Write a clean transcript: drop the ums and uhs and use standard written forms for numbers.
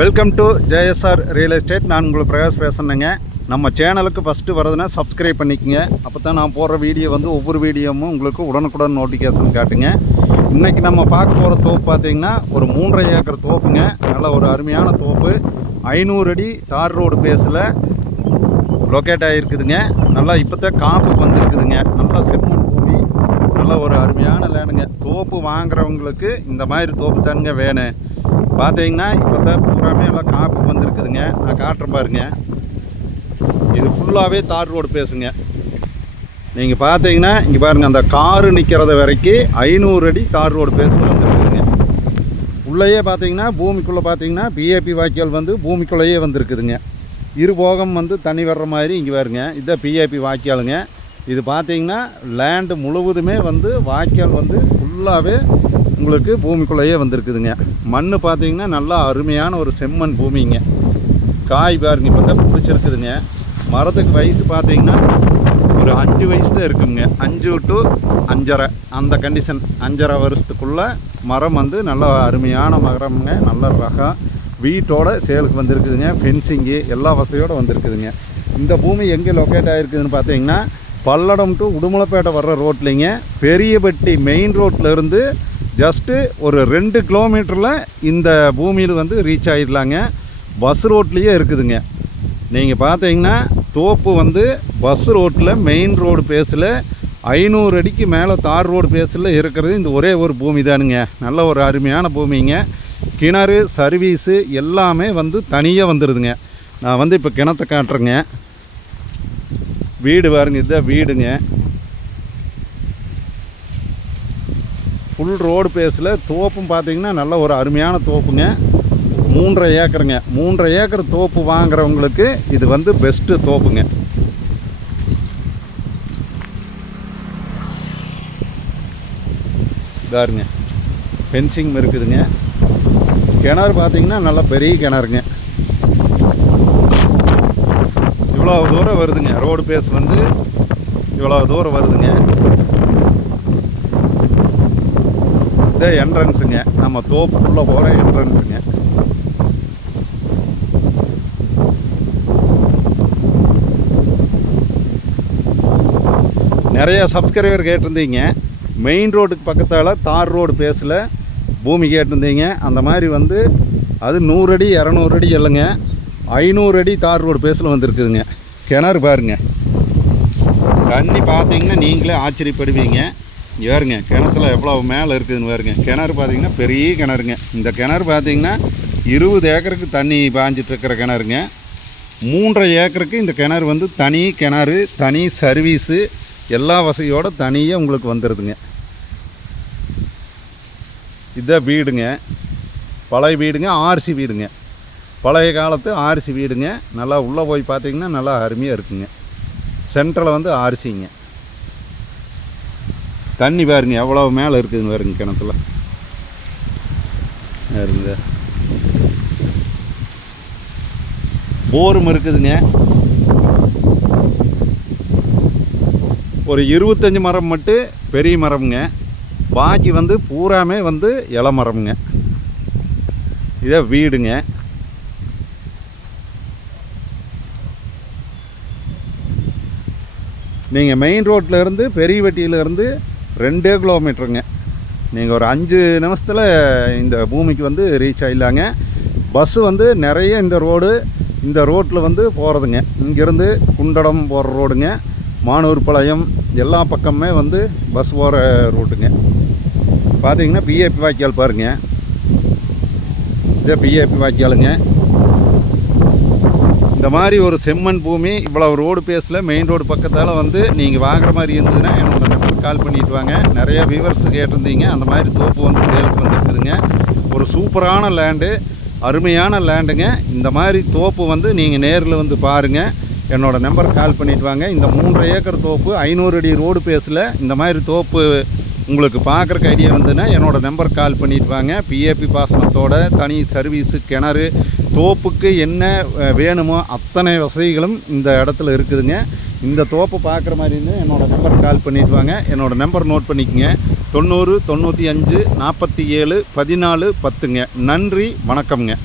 Welcome to JSR real estate. நான் உங்களுக்கு பிரகாஷ் பேசுகிறேங்க. நம்ம சேனலுக்கு ஃபஸ்ட்டு வரதுன்னா சப்ஸ்கிரைப் பண்ணிக்கோங்க. அப்போ தான் நான் போடுற வீடியோ வந்து ஒவ்வொரு வீடியோவும் உங்களுக்கு உடனுக்குடன் நோட்டிஃபிகேஷன் காட்டுங்க. இன்றைக்கி நம்ம பார்க்க போகிற தோப்பு பார்த்திங்கன்னா ஒரு 3.5 ஏக்கர் தோப்புங்க. நல்ல ஒரு அருமையான தோப்பு. 500 அடி தார் ரோடு பேஸில் லொக்கேட் ஆகிருக்குதுங்க. நல்லா இப்போ தான் காப்புக்கு வந்துருக்குதுங்க. நல்லா செம்மண் பூமி, நல்ல ஒரு அருமையான லேண்டுங்க. தோப்பு வாங்குறவங்களுக்கு இந்த மாதிரி தோப்பு தானுங்க வேணும். பார்த்தீங்கன்னா இப்போ தான் பூராமே எல்லாம் காப்புக்கு வந்துருக்குதுங்க. நான் காட்டுறேன் பாருங்க. இது ஃபுல்லாகவே தார் ரோடு பேசுங்க. நீங்கள் பார்த்தீங்கன்னா இங்கே பாருங்கள், அந்த காரு நிற்கிறத வரைக்கும் 500 அடி தார் ரோடு பேசுங்க வந்துருக்குதுங்க. உள்ளேயே பார்த்தீங்கன்னா பூமிக்குள்ளே பார்த்தீங்கன்னா பிஏபி வாய்க்கால் வந்து பூமிக்குள்ளேயே வந்துருக்குதுங்க. இருபோகம் வந்து தண்ணி வர்ற மாதிரி இங்கே பாருங்க. இதுதான் பிஏபி வாய்க்காலுங்க. இது பார்த்தீங்கன்னா லேண்டு முழுவதுமே வந்து வாய்க்கால் வந்து ஃபுல்லாகவே உங்களுக்கு பூமிக்குள்ளேயே வந்துருக்குதுங்க. மண் பார்த்தீங்கன்னா நல்லா அருமையான ஒரு செம்மண் பூமிங்க. காய் பாருங்க இப்போ தான் பிடிச்சிருக்குதுங்க. மரத்துக்கு வயசு பார்த்தீங்கன்னா ஒரு 5 வயசு தான் இருக்குங்க. 5 to 5.5 அந்த கண்டிஷன். 5.5 வருஷத்துக்குள்ளே மரம் வந்து நல்லா அருமையான மரம்ங்க. நல்ல ரகம் வீட்டோட சேலுக்கு வந்துருக்குதுங்க. ஃபென்சிங்கு எல்லா வசதியோடு வந்துருக்குதுங்க. இந்த பூமி எங்கே லொக்கேட் ஆகிருக்குதுன்னு பார்த்தீங்கன்னா பல்லடம் டு உடுமலைப்பேட்டை வர்ற ரோட்லிங்க. பெரியபட்டி மெயின் ரோட்லேருந்து ஜஸ்ட்டு ஒரு 2 கிலோமீட்டரில் இந்த பூமியில் வந்து ரீச் ஆகிடலாங்க. பஸ் ரோட்லேயே இருக்குதுங்க. நீங்கள் பார்த்தீங்கன்னா தோப்பு வந்து பஸ் ரோட்டில் மெயின் ரோடு பேஸில் 500 அடிக்கு மேலே தார் ரோடு பேஸில் இருக்கிறது இந்த ஒரே ஒரு பூமி தானுங்க. நல்ல ஒரு அருமையான பூமிங்க. கிணறு சர்வீஸு எல்லாமே வந்து தனியாக வந்துடுதுங்க. நான் வந்து இப்போ கிணத்தை காட்டுறேங்க. வீடு பாருங்க, இதுதான் வீடுங்க. ஃபுல் ரோடு பேஸில் தோப்பும் பார்த்தீங்கன்னா நல்ல ஒரு அருமையான தோப்புங்க. 3.5 ஏக்கருங்க. 3.5 ஏக்கர் தோப்பு வாங்குறவங்களுக்கு இது வந்து பெஸ்ட்டு தோப்புங்க. பாருங்க, ஃபென்சிங் இருக்குதுங்க. கிணறு பார்த்தீங்கன்னா நல்ல பெரிய கிணறுங்க. இவ்வளோ தூரம் வருதுங்க. ரோடு பேஸ் வந்து இவ்வளோ தூரம் வருதுங்க. இதே என்ட்ரன்ஸுங்க. நம்ம தோப்புக்குள்ளே போகிற என்ட்ரன்ஸுங்க. நிறைய சப்ஸ்கிரைபர் கேட்டிருந்தீங்க. மெயின் ரோடுக்கு பக்கத்தால் தார் ரோடு பேஸில் பூமி கேட்டிருந்தீங்க. அந்த மாதிரி வந்து அது 100 அடி 200 அடி இல்லைங்க, 500 அடி தார் ரோடு பேஸில் வந்துருக்குதுங்க. கிணறு பாருங்க, தண்ணி பார்த்தீங்கன்னா நீங்களே ஆச்சரியப்படுவீங்க. ஏறுங்க, கிணத்துல எவ்வளோ மேலே இருக்குதுன்னு பாருங்க. கிணறு பார்த்தீங்கன்னா பெரிய கிணறுங்க. இந்த கிணறு பார்த்தீங்கன்னா 20 ஏக்கருக்கு தண்ணி பாஞ்சிட்ருக்கிற கிணறுங்க. 3.5 ஏக்கருக்கு இந்த கிணறு வந்து தனி கிணறு, தனி சர்வீஸு எல்லா வசதியோடு தனியாக உங்களுக்கு வந்துடுதுங்க. இதுதான் வீடுங்க. பழைய வீடுங்க, ஆர்சி வீடுங்க. பழைய காலத்து ஆர்சி வீடுங்க. நல்லா உள்ளே போய் பார்த்தீங்கன்னா நல்லா அருமையாக இருக்குங்க. சென்ட்ரலில் வந்து ஆர்சிங்க. தண்ணி பாருங்க எவ்வளோ மேலே இருக்குதுன்னு பாருங்க. கிணத்துல இருங்க போரும் இருக்குதுங்க. ஒரு 25 மரம் மட்டும் பெரிய மரம்ங்க. பாக்கி வந்து பூராமே வந்து இலை மரம்ங்க. இதே வீடுங்க. நீங்கள் மெயின் ரோட்டிலேருந்து பெரியவட்டியிலேருந்து 2 கிலோமீட்டருங்க. நீங்கள் ஒரு 5 நிமிஷத்தில் இந்த பூமிக்கு வந்து ரீச் ஆகிடலாங்க. பஸ்ஸு வந்து நிறைய இந்த ரோட்டில் வந்து போகிறதுங்க. இங்கேருந்து குண்டடம் போகிற ரோடுங்க, மானூர் பாளையம் எல்லா பக்கமே வந்து பஸ் போகிற ரோட்டுங்க. பார்த்தீங்கன்னா பிஏபி வாய்க்கால் பாருங்கள். இதே பிஏபி வாய்க்காலுங்க. இந்த மாதிரி ஒரு செம்மண் பூமி இவ்வளோ ரோடு பேஸில் மெயின் ரோடு பக்கத்தால் வந்து நீங்கள் வாங்குற மாதிரி இருந்ததுன்னா என்னோட நம்பருக்கு கால் பண்ணிட்டு வாங்க. நிறைய வியூவர்ஸ் கேட்டிருந்தீங்க. அந்த மாதிரி தோப்பு வந்து சேலுக்கு வந்துருக்குதுங்க. ஒரு சூப்பரான லேண்டு, அருமையான லேண்டுங்க. இந்த மாதிரி தோப்பு வந்து நீங்கள் நேரில் வந்து பாருங்கள். என்னோடய நம்பருக்கு கால் பண்ணிட்டு வாங்க. இந்த 3.5 ஏக்கர் தோப்பு 500 அடி ரோடு பேஸில் இந்த மாதிரி தோப்பு உங்களுக்கு பார்க்குறக்கு ஐடியா வந்துன்னா என்னோடய நம்பருக்கு கால் பண்ணிட்டு வாங்க. பிஏபி பாசனத்தோட தனி சர்வீஸு, கிணறு, தோப்புக்கு என்ன வேணுமோ அத்தனை வசதிகளும் இந்த இடத்துல இருக்குதுங்க. இந்த தோப்பு பார்க்குற மாதிரி இருந்தால் என்னோடய நம்பருக்கு கால் பண்ணிட்டு வாங்க. என்னோடய நம்பர் நோட் பண்ணிக்கங்க. 90 95 47 14 10ங்க. நன்றி, வணக்கம்ங்க.